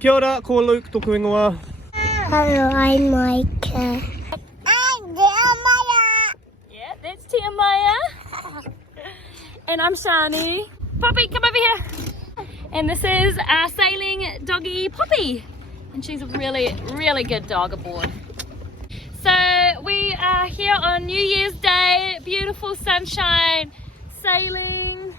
Kia ora, ko Luke, tōku ingoa. Hello, I'm Micah. I'm Maya. Yeah, that's Tia Maya. And I'm Shani. Poppy, come over here. And this is our sailing doggy, Poppy. And she's a really, really good dog aboard. So we are here on New Year's Day, beautiful sunshine, sailing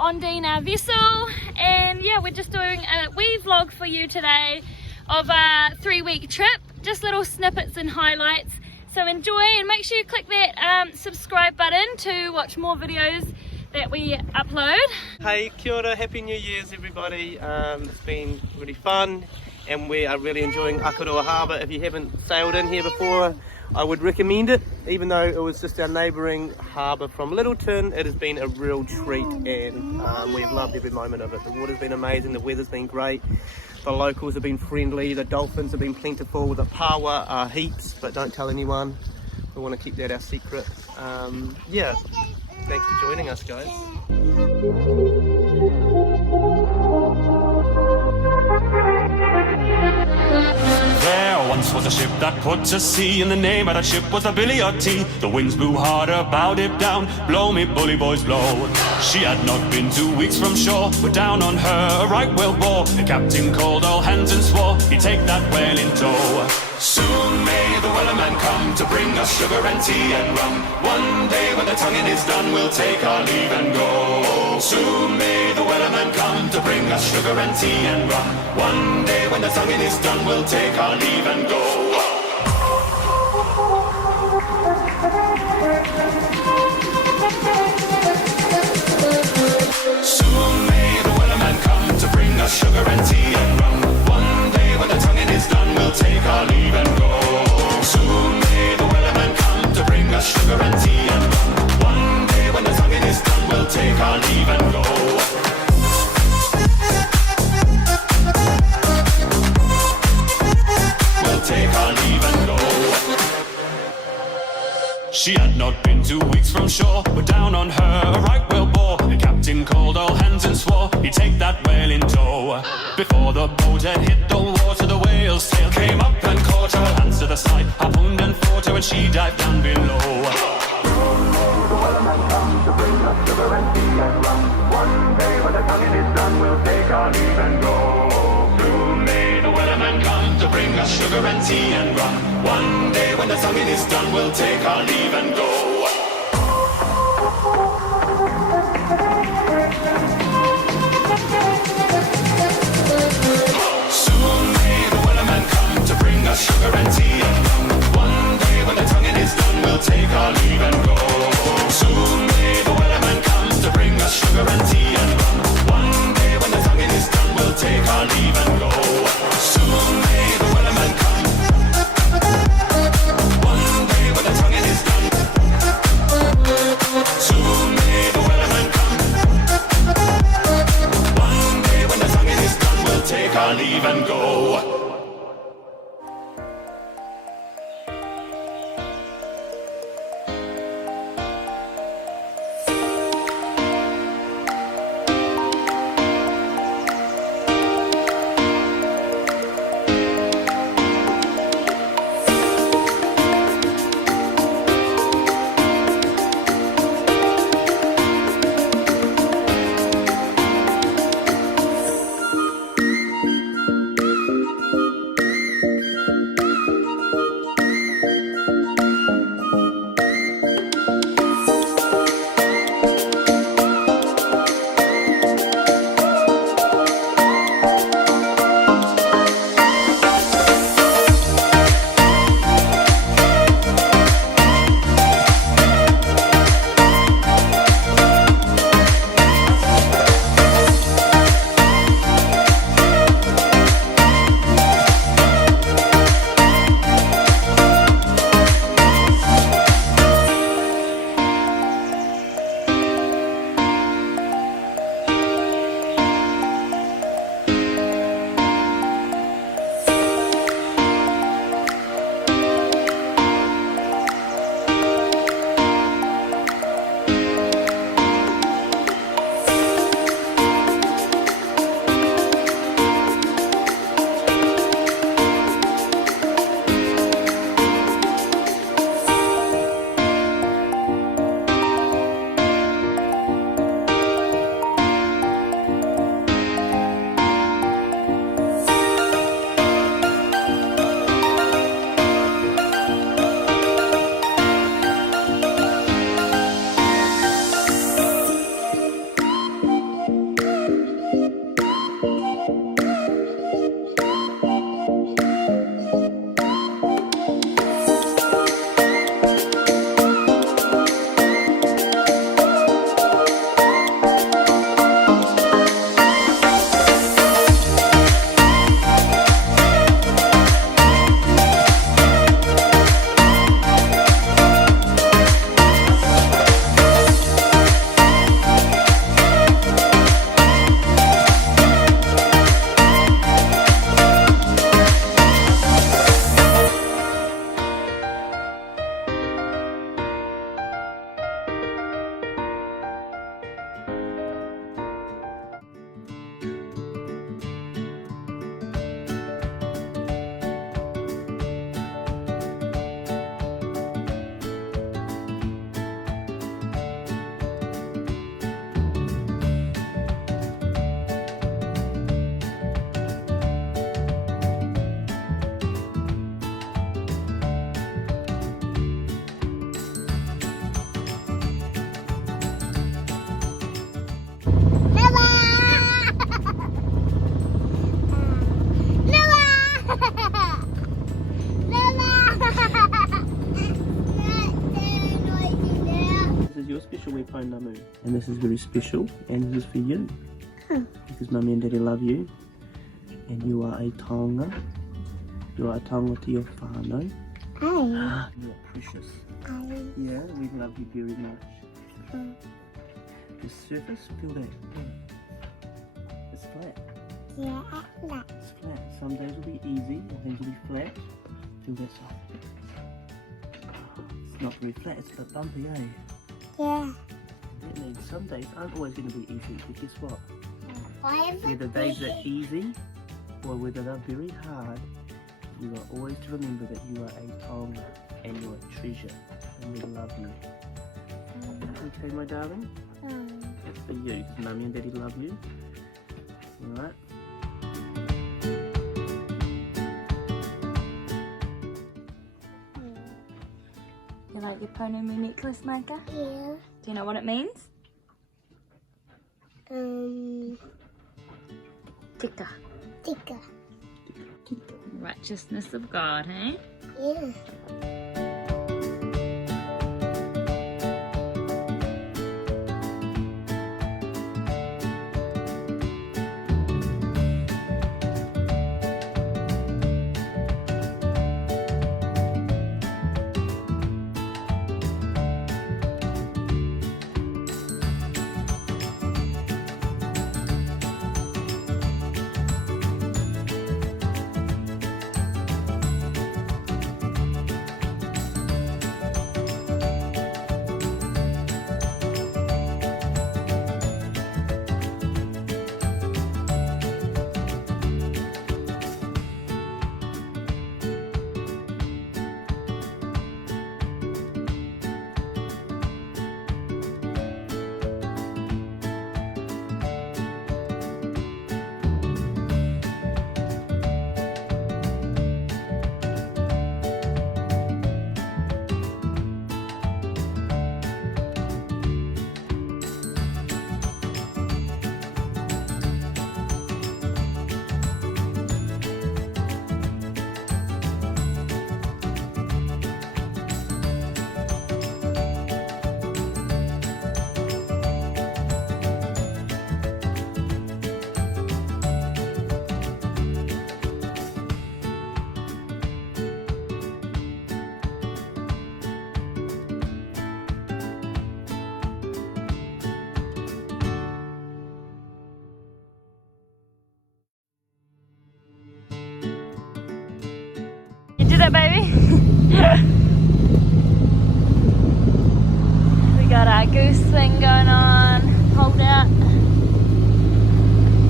on our vessel. And yeah, we're just doing a wee vlog for you today of our 3-week trip, just little snippets and highlights. So enjoy, and make sure you click that subscribe button to watch more videos that we upload. Hey, kia ora, happy New Year's everybody. It's been really fun and we are really enjoying Akaroa Harbour. If you haven't sailed in here before, I would recommend it. Even though it was just our neighbouring harbour from Littleton, it has been a real treat and we've loved every moment of it. The water's been amazing, the weather's been great, the locals have been friendly, the dolphins have been plentiful, the paua are heaps, but don't tell anyone. We want to keep that our secret. Yeah, thanks for joining us, guys. There once was a ship that put to sea, and the name of that ship was the Billy O.T. The winds blew harder, bowed it down, blow me bully boys blow. She had not been 2 weeks from shore, but down on her a right whale bore. The captain called all hands and swore he'd take that whale in tow. Soon may the wellerman come to bring us sugar and tea and rum. One day when the tonguing is done, we'll take our leave and go. Soon may the wellerman come to bring us sugar and tea and rum. One day when the tonguing is done, we'll take our leave and go. Soon may the wellerman come to bring us sugar and tea and rum. One day when the tonguing is done, we'll take our leave and go. Soon may the wellerman come to bring us sugar and tea and rum. One day when the tonguing is done, we'll take our leave and go. We'll take our leave and go. She had not been 2 weeks from shore, but down on her a right whale bore. The captain called all hands and swore he'd take that whale in tow. Before the boat had hit the water, the whale's tail came up and caught her. Hands to the side, harpooned and fought her, and she dived down below. The wellerman come to bring us sugar and tea and rum. One day when the tonguing is done, we'll take our leave and go. Soon may the wellerman come to bring us sugar and tea and rum. One day when the tonguing is done, we'll take our leave and go. Soon may the wellerman come to bring us sugar and tea and rum. One day when the tonguing is done, we'll take our leave and go. Soon may the wellerman come to bring us sugar and tea and rum. One day when the tonguing is done, we'll take our leave and go. Soon may the wellerman come. One day when the tonguing is done. Soon may the wellerman come. One day when the tonguing is done, we'll take our leave and go. pounamu. And this is very special, and this is for you. Because Mummy and Daddy love you. And you are a taonga. You are a taonga to your whānau. You are precious. Yeah, we love you very much. The surface, feel that. It's flat. Yeah, flat. It's flat. Some days will be easy, and things will be flat. Feel that soft. It's not very flat, it's a bit bumpy, eh? Yeah. That means some days aren't always going to be easy, but guess what? Why Whether days are easy or whether they're very hard, you are always to remember that you are a taonga and you are a treasure, and we love you. Okay, my darling? That's for you, because Mummy and Daddy love you. Alright? You like your pounamu necklace, Micah? Yeah. Do you know what it means? Tika. Tika. Righteousness of God, hey? Yeah. You did it, baby. We got our goose thing going on, hold out,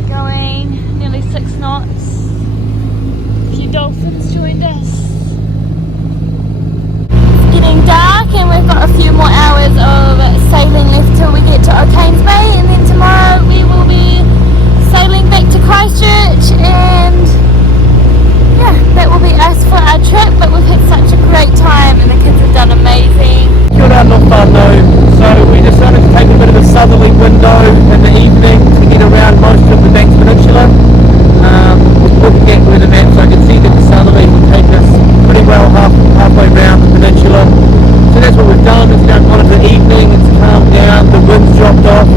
going nearly 6 knots. A few dolphins joined us. It's getting dark and we've got a few more hours of sailing left till we get to O'Kane's Bay, and then tomorrow we will be sailing back to Christchurch, and yeah, that will be us for our trip, but we've had such a great time and the kids have done amazing. Kia ora, no whānau. So we decided to take a bit of a southerly window in the evening to get around most of the Banks Peninsula. Looking at where the map, so I can see that the southerly will take us pretty well halfway around the peninsula. So that's what we've done. It's now kind of the evening, it's calmed down, the wind's dropped off.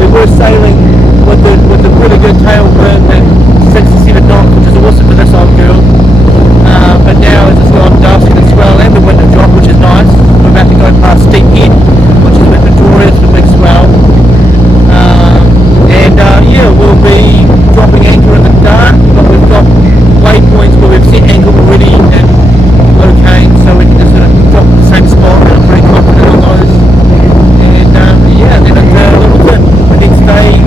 We were sailing with a really good tailwind at 6 to 7 knots, which is awesome for this old girl. But now as it's gone dusk and the swell and the wind has dropped, which is nice. We're about to go past Steep Head, which is a bit notorious for big swell. Yeah, we'll be dropping anchor in the dark, but we've got waypoints where we've set anchor already in O'Kane, so we can just sort of drop at the same spot, and I'm pretty confident on those. And yeah, then it's a little bit the next day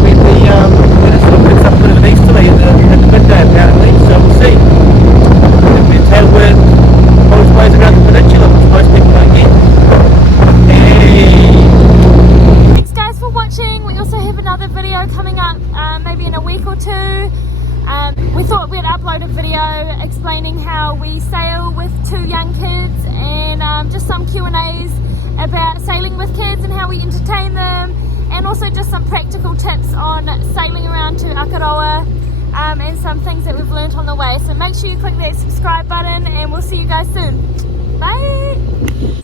when it sort of picks up a bit of an easterly in the midday apparently, so we'll see. There'll be a tailwind both ways around the peninsula, which most people don't get. Thanks guys for watching. We also have another video coming up maybe in a week or two. We thought we'd upload a video explaining how we sail with 2 young kids, and just some Q&As about sailing with kids and how we entertain them, and also just some practical tips on sailing around to Akaroa, and some things that we've learned on the way. So make sure you click that subscribe button, and we'll see you guys soon. Bye!